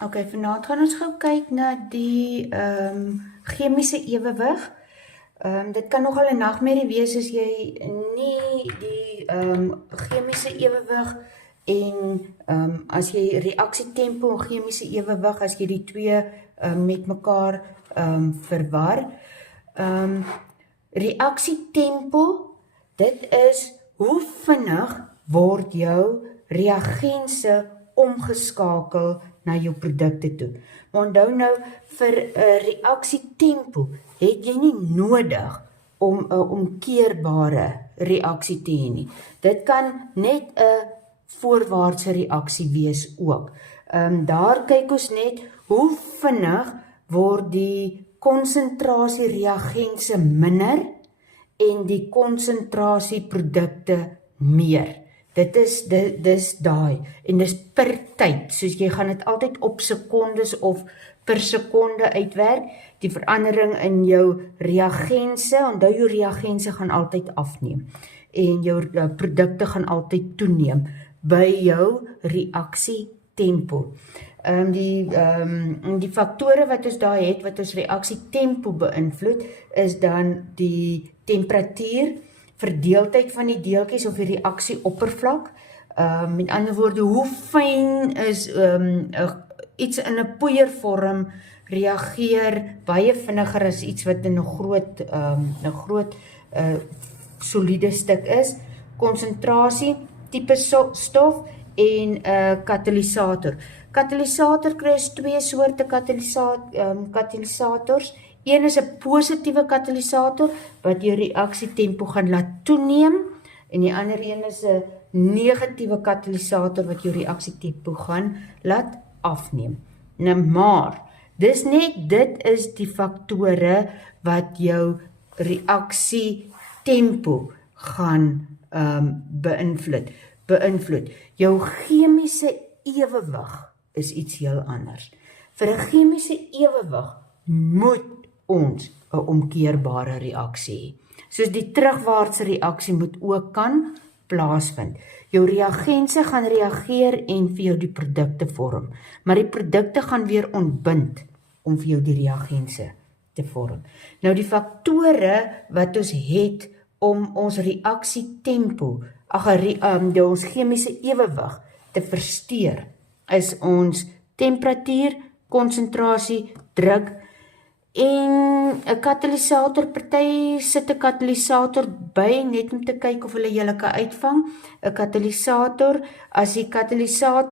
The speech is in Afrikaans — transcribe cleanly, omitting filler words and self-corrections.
Ok, vanaand gaan ons gou kyk na die chemiese ewewig. Dit kan nogal 'n nagmerrie wees as jy nie die chemiese ewewig en as jy reaksietempo en chemiese ewewig, as jy die twee met mekaar verwar. Reaksietempo, dit is hoe vinnig word jou reagense omgeskakel na jou produkte toe. Maar onthou nou, vir 'n reaksietempo het jy nie nodig om 'n omkeerbare reaksie te hê nie. Dit kan net 'n voorwaartse reaksie wees ook. Daar kyk ons net hoe vinnig word die konsentrasie reagense minder en die konsentrasie produkte meer. Dis daai, en dis per tyd, soos jy gaan dit altyd op sekondes of per sekonde uitwerk, die verandering in jou reagense, onthou jou reagense gaan altyd afneem, en jou produkte gaan altyd toeneem, by jou reaksietempo. Die faktore wat ons daar het, wat ons reaksietempo beïnvloed, is dan die temperatuur, verdeeldheid van die deeltjies of die reaksieoppervlak. Met ander woorde, hoe fyn is iets in 'n poeiervorm reageer baie vinniger as iets wat in 'n groot soliede stuk is. Konsentrasie, tipe stof en katalisator. Katalisator kry ons twee soorte katalisators. Een is 'n positiewe katalisator wat jou reaksietempo gaan laat toeneem, en die ander een is 'n negatiewe katalisator wat jou reaksietempo gaan laat afneem. Nou maar, dit is die faktore wat jou reaksietempo gaan beïnvloed. Jou chemiese ewewig is iets heel anders. Vir 'n chemiese ewewig moet ons 'n omkeerbare reaksie hê. Soos die terugwaartse reaksie moet ook kan plaasvind. Jou reagense gaan reageer en vir jou die produkte vorm, maar die produkte gaan weer ontbind om vir jou die reagense te vorm. Nou die faktore wat ons het om ons reaksietempo, ons chemiese ewewig te versteur, is ons temperatuur, konsentrasie, druk, en 'n katalisator, party sit 'n katalisator by, net om te kyk of hulle julle kan uitvang. 'n katalisator, as die katalisator